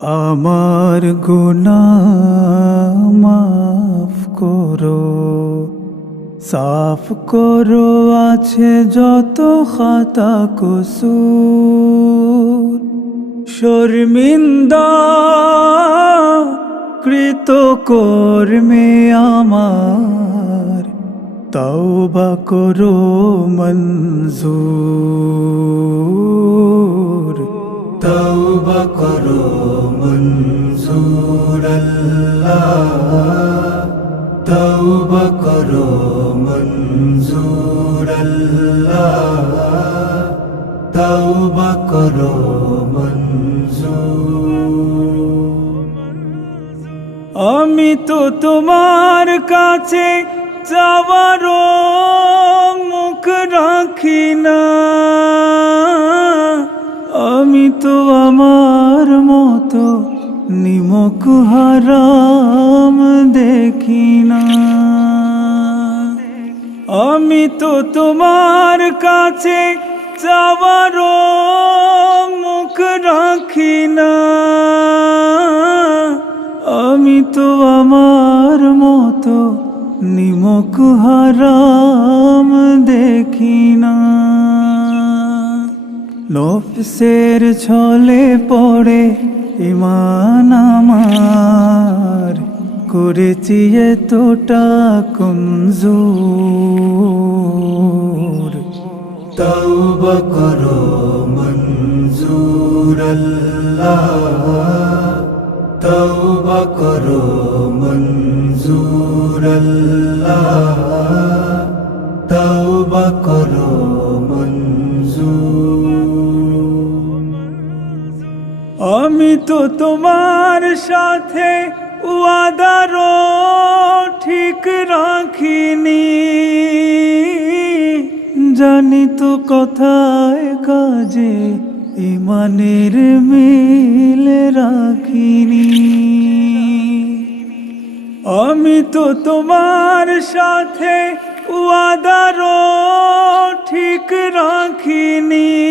আমার গুনা মাফ করো, সাফ করো আছে যত খাতা কসুর। শর্মিন্দা কৃত কর্মে আমার, তওবা করো মঞ্জুর। তওবা করো মঞ্জুর আল্লাহ তওবা করো মঞ্জুর আল্লাহ তওবা করো আমি তো তোমার কাছে যাওয়ারও মুখ রাখি না। মতো নিমক হারাম দেখি না। আমি তো তোমার কাছে যাওয়ারও মুখ রাখি না। আমি তো আমার মতো নিমক হারাম দেখি না। নফসের ছলে পড়ে ইমান আমার, করেছি এতটা কমজোর। তওবা করো মঞ্জুর আল্লাহ। তওবা করো মঞ্জুর আল্লাহ। তওবা করো আমি তো তোমার সাথে ওয়াদারও ঠিক রাখিনি। জানি তো কথায় কাজে ইমানের মিল রাখিনি। আমি তো তোমার সাথে ওয়াদারও ঠিক রাখিনি।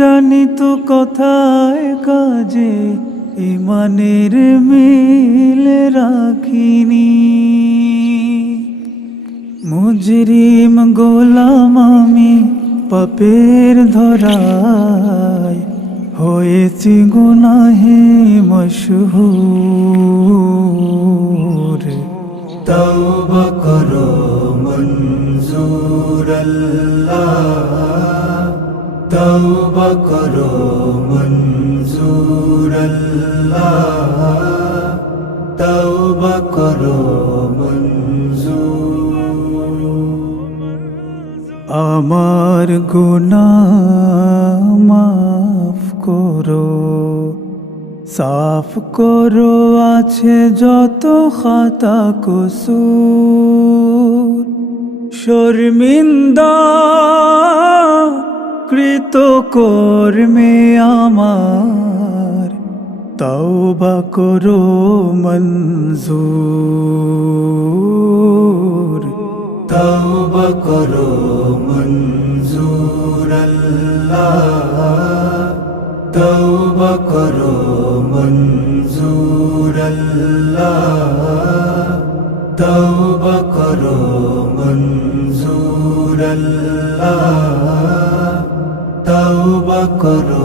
জানি তো কথায় কাজে ইমানের মিল রাখিনি। মুজরিম গোলাম আমি পাপের ধরায় হয়েছি গুনাহে মশহুর। তওবা করো মঞ্জুর আল্লাহ। তওবা করো মঞ্জুর আল্লাহ তওবা করো আমার গুনা মাফ করো, সাফ করো আছে যত খাতা কসুর। শর্মিন্দা কৃত কর্মে আমার, তওবা করো মঞ্জুর। তওবা করো মঞ্জুর আল্লাহ। তওবা করো মঞ্জুর আল্লাহ। তওবা করো মঞ্জুর আল্লাহ। করো